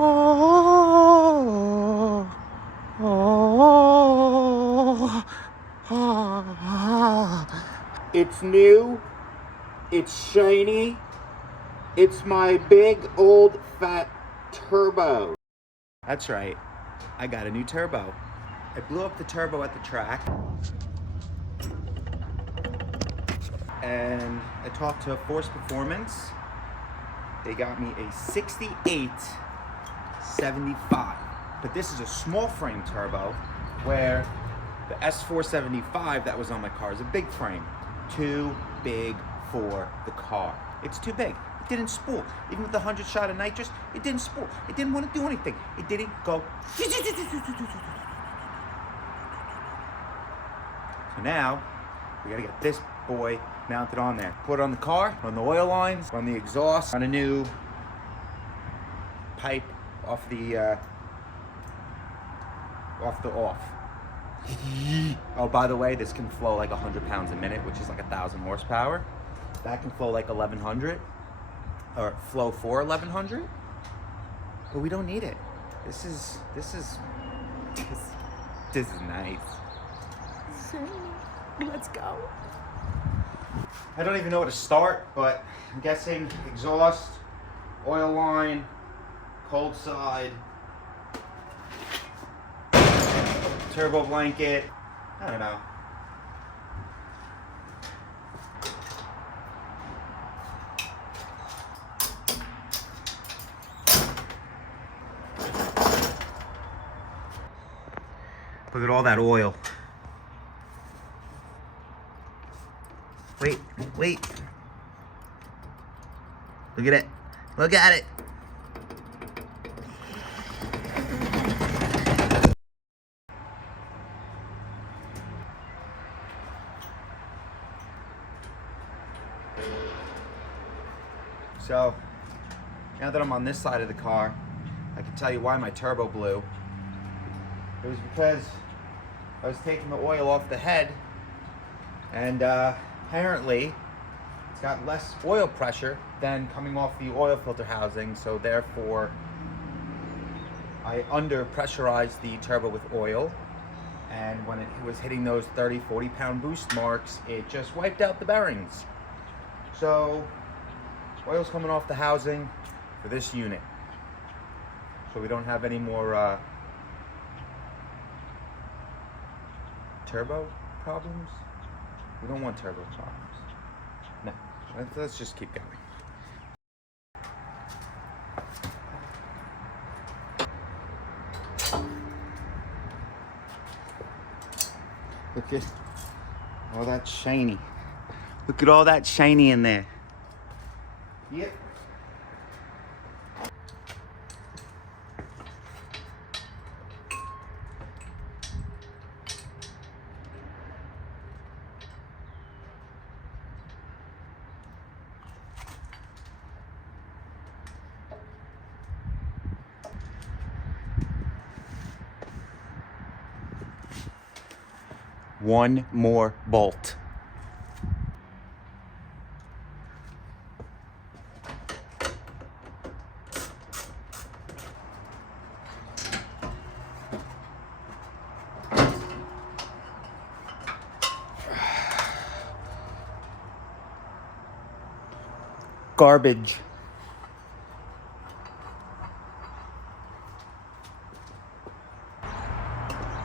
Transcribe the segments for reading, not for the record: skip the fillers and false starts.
Oh, oh, oh. It's new. It's shiny. It's my big old fat turbo. That's right. I got a new turbo. I blew up the turbo at the track. And I talked to Force Performance. They got me a 6875. But this is a small frame turbo, where the S475 that was on my car is a big frame. Too big for the car. It's too big. It didn't spool. Even with the 100 shot of nitrous, it didn't spool. It didn't want to do anything. It didn't go. So now, we gotta get this boy mounted on there. Put it on the car, run the oil lines, run the exhaust, run a new pipe off the off. Oh, by the way, this can flow like 100 pounds a minute, which is like 1,000 horsepower. That can flow like 1,100, or flow for 1,100. But we don't need it. This is nice. Let's go. I don't even know where to start, but I'm guessing exhaust, oil line, cold side, turbo blanket. I don't know. Look at all that oil. Wait. Look at it. Look at it. So, now that I'm on this side of the car, I can tell you why my turbo blew. It was because I was taking the oil off the head, and apparently it's got less oil pressure than coming off the oil filter housing, so therefore I under pressurized the turbo with oil, and when it was hitting those 30-40 pound boost marks, it just wiped out the bearings. So oil's coming off the housing for this unit, so we don't have any more turbo problems. We don't want turbo problems. No, let's just keep going. Look at all that shiny. Look at all that shiny in there. Yep. One more bolt. Garbage.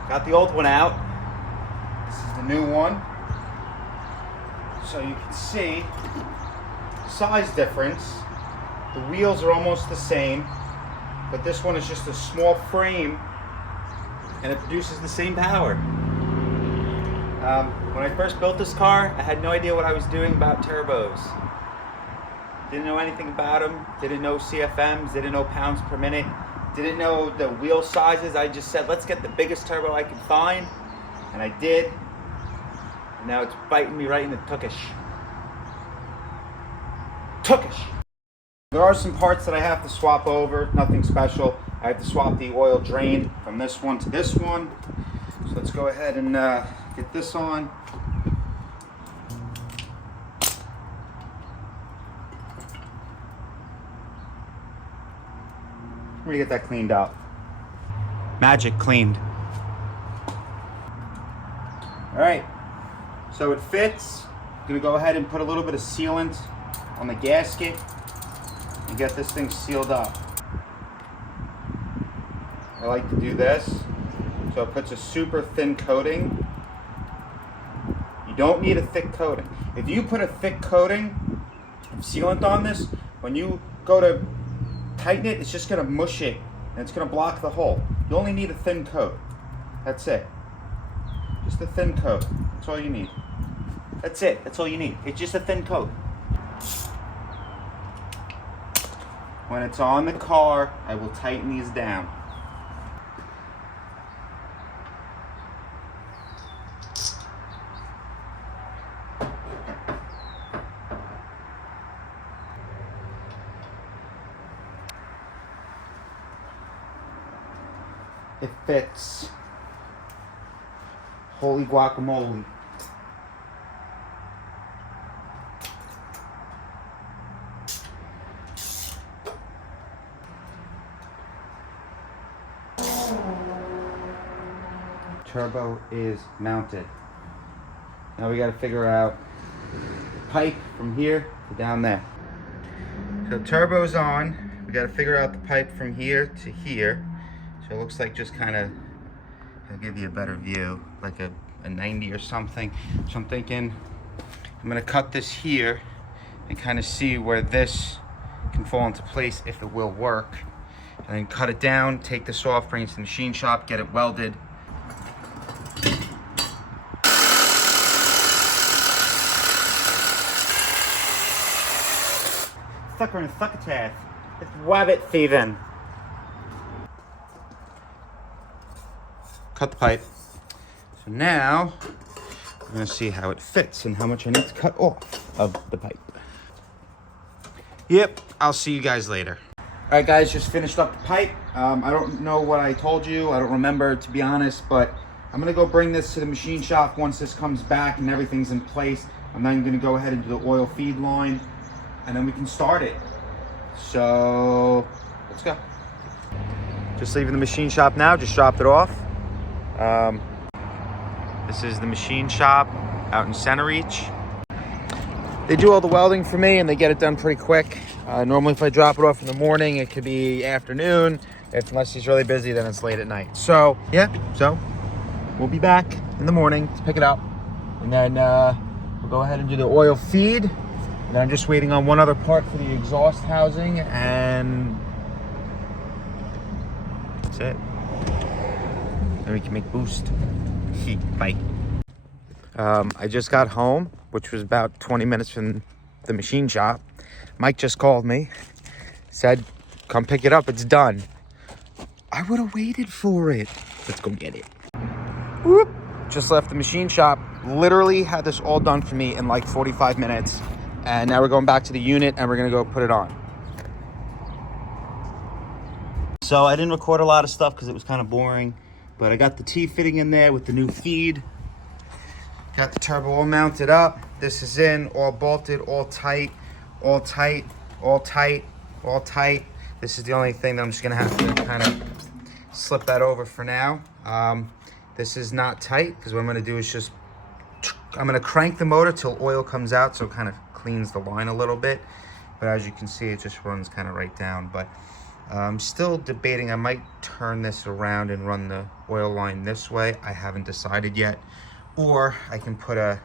Got the old one out. This is the new one. So you can see size difference. The wheels are almost the same, but this one is just a small frame and it produces the same power. When I first built this car, I had no idea what I was doing about turbos. Didn't know anything about them, didn't know CFMs, didn't know pounds per minute, didn't know the wheel sizes. I just said, let's get the biggest turbo I could find, and I did. And now it's biting me right in the tuckish. There are some parts that I have to swap over, nothing special. I have to swap the oil drain from this one to this one. So let's go ahead and get this on. Let me get that cleaned up. Magic cleaned. All right, so it fits. I'm gonna go ahead and put a little bit of sealant on the gasket and get this thing sealed up. I like to do this, so it puts a super thin coating. You don't need a thick coating. If you put a thick coating of sealant on this, when you go to tighten it, it's just gonna mush it and it's gonna block the hole. You only need a thin coat. That's it. Just a thin coat. That's all you need. That's it. That's all you need. It's just a thin coat. When it's on the car, I will tighten these down. It fits. Holy guacamole. Turbo is mounted. Now we got to figure out pipe from here to down there. So turbo's on. We got to figure out the pipe from here to here. So it looks like just kind of, I'll give you a better view, like a 90 or something. So I'm thinking I'm gonna cut this here and kind of see where this can fall into place, if it will work. And then cut it down, take this off, bring it to the machine shop, get it welded. Sucker and succotash. It's wabbit thieving. Cut the pipe. So now I'm gonna see how it fits and how much I need to cut off of the pipe. Yep, I'll see you guys later. All right, guys, just finished up the pipe. I don't know what I told you. I don't remember, to be honest, but I'm gonna go bring this to the machine shop once this comes back and everything's in place. I'm then gonna go ahead and do the oil feed line, and then we can start it. So let's go. Just leaving the machine shop now, just dropped it off. This is the machine shop out in Center Reach. They do all the welding for me and they get it done pretty quick. Normally if I drop it off in the morning, it could be afternoon. Unless he's really busy, then it's late at night. So yeah, so we'll be back in the morning to pick it up. And then we'll go ahead and do the oil feed. And then I'm just waiting on one other part for the exhaust housing, and that's it. Then we can make boost. Bye. I just got home, which was about 20 minutes from the machine shop. Mike just called me, said, come pick it up, it's done. I would have waited for it. Let's go get it. Whoop. Just left the machine shop. Literally had this all done for me in like 45 minutes. And now we're going back to the unit and we're gonna go put it on. So I didn't record a lot of stuff because it was kind of boring, but I got the T-fitting in there with the new feed. Got the turbo all mounted up. This is in, all bolted, all tight, all tight, all tight, all tight. This is the only thing that I'm just gonna have to kind of slip that over for now. This is not tight because what I'm gonna do is just, I'm gonna crank the motor till oil comes out so it kind of cleans the line a little bit. But as you can see, it just runs kind of right down. But I'm still debating, I might turn this around and run the oil line this way. I haven't decided yet. Or I can put a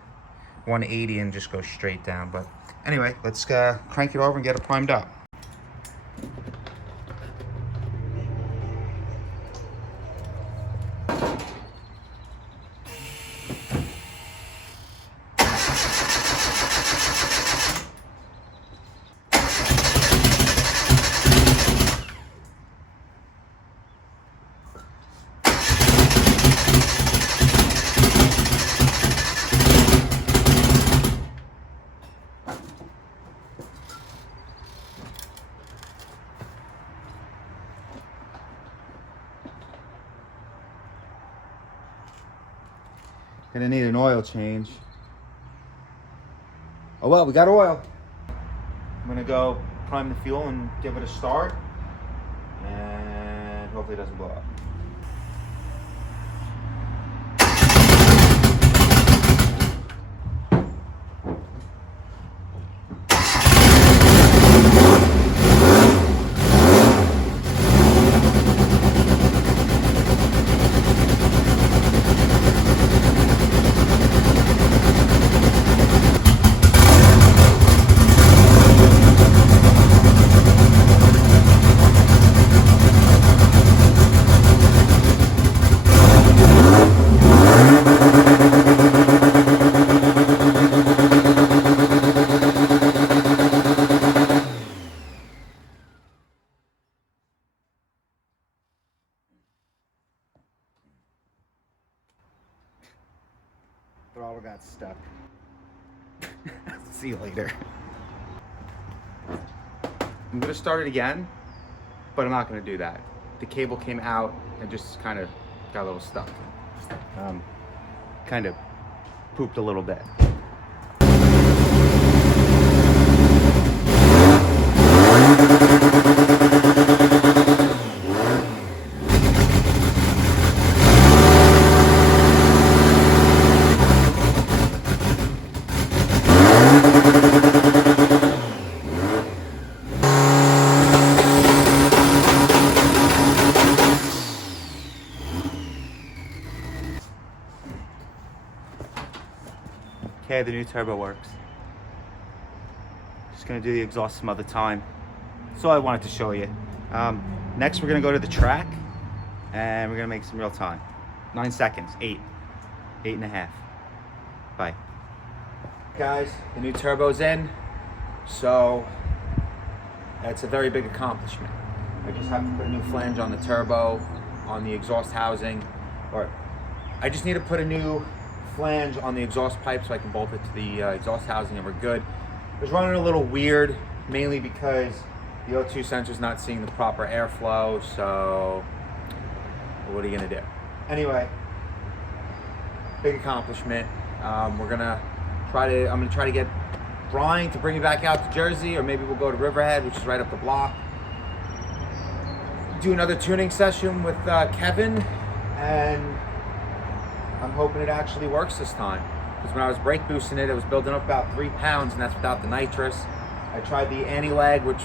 180 and just go straight down. But anyway, let's crank it over and get it primed up. Gonna need an oil change. Oh well, we got oil. I'm gonna go prime the fuel and give it a start. And Hopefully it doesn't blow up. Throttle got stuck. See you later. I'm gonna start it again, but I'm not gonna do that. The cable came out and just kind of got a little stuck. Kind of pooped a little bit. Okay, the new turbo works. Just gonna do the exhaust some other time. That's all I wanted to show you. Next we're gonna go to the track and we're gonna make some real time. 9 seconds, 8, 8.5. Bye. Guys, the new turbo's in, so that's a very big accomplishment. I just have to put a new flange on the turbo, on the exhaust housing, or I just need to put a new flange on the exhaust pipe so I can bolt it to the exhaust housing and we're good. It was running a little weird, mainly because the O2 sensor's not seeing the proper airflow, so what are you gonna do? Anyway, big accomplishment. I'm gonna try to get Brian to bring me back out to Jersey, or maybe we'll go to Riverhead, which is right up the block. Do another tuning session with Kevin, and I'm hoping it actually works this time. Because when I was brake boosting it, it was building up about 3 pounds, and that's without the nitrous. I tried the anti-lag, which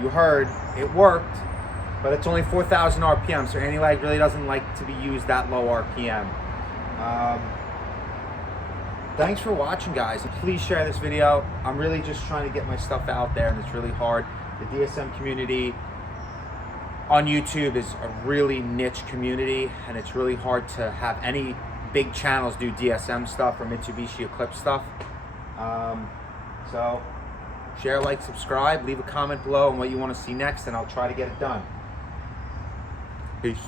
you heard, it worked, but it's only 4,000 RPM, so anti-lag really doesn't like to be used that low RPM. Thanks for watching, guys. Please share this video. I'm really just trying to get my stuff out there, and it's really hard. The DSM community on YouTube is a really niche community, and it's really hard to have any big channels do DSM stuff or Mitsubishi Eclipse stuff. So share, like, subscribe, leave a comment below on what you want to see next, and I'll try to get it done. Peace.